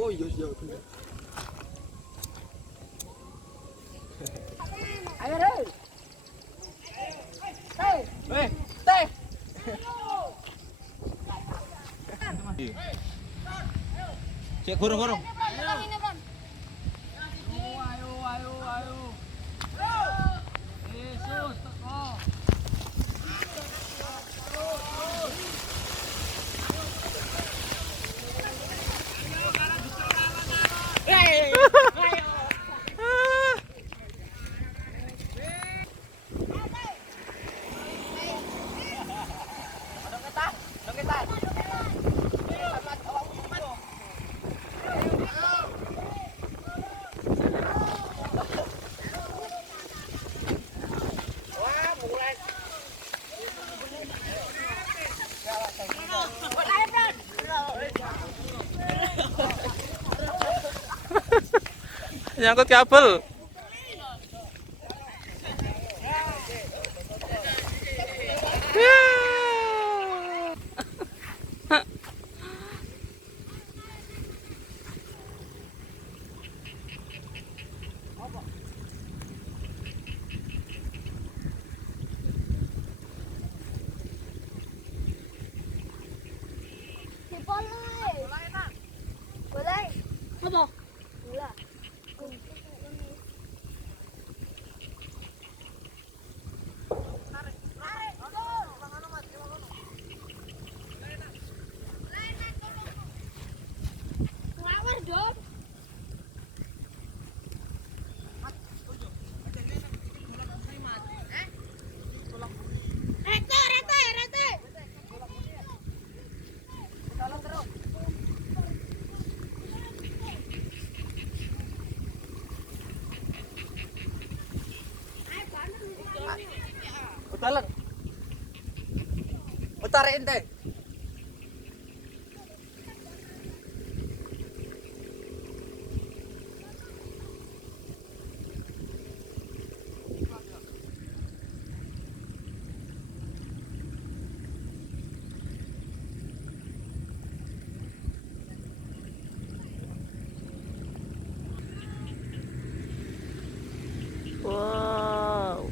Oh iya iya bener. Ayo deh. Teh. Cek gorong-gorong. Ayo. Yesus, teko. Nyangkut kabel. Boleh. Apa? Bola. Ngawur dong. Rete. Betalan. Betarin teh. Wow.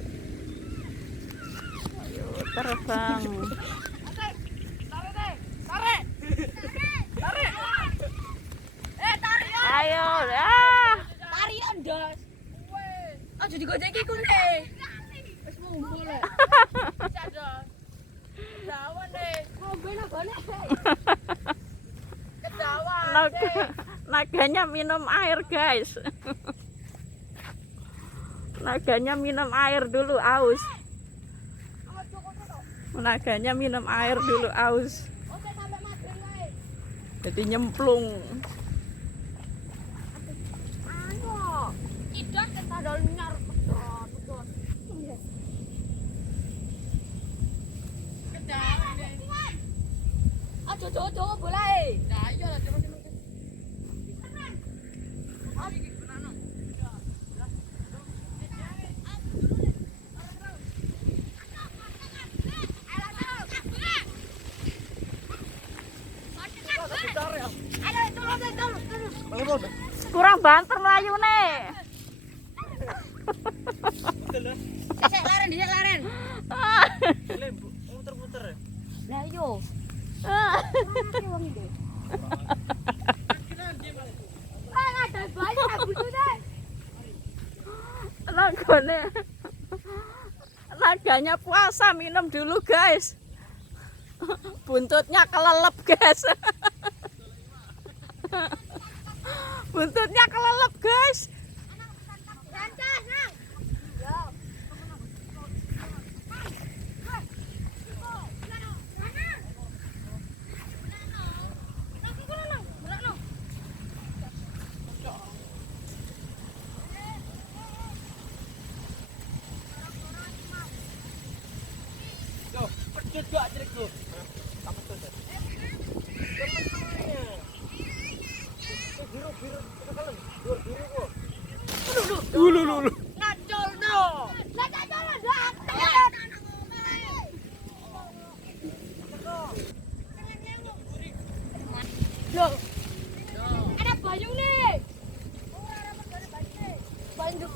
Ayo terbang. Ayo dah. Tarian das. Aja digojeki kune. Wis mumpul lek. Sadar. Dawan deh. Ngobrol-ngobrol. Kedawan. Naganya minum air, guys. Naganya minum air dulu, aus. Naganya minum air dulu, aus. Oke, sampai maghrib wae. Jadi nyemplung. Anu. Cidak sadol nyar pedot. Kedawan deh. Aja jowo-jowo bolae. Lah iya lah terus. Kurang banter melayune. Dhisik laren. Muter-muter ya. Lah yo. Ada banyak butune. Naganya puasa, minum dulu, guys. Buntutnya kelelep, guys. Buntutnya kelelep, guys. Rancas, Nang. Yo. Pedet gak cerik tuh. Apa tuh? Lu. Ngacol no. Lah ngacol ndak. Loh. Ada bayung nih. Banyu.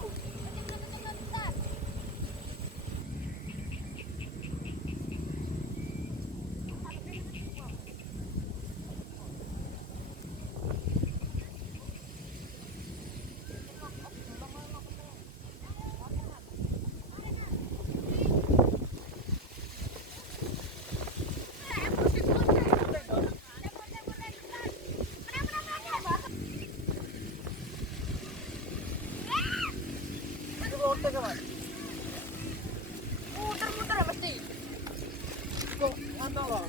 Muter-muter ya mesti. Kok ngantong loh.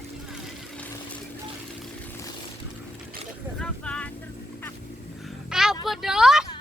Apa dong?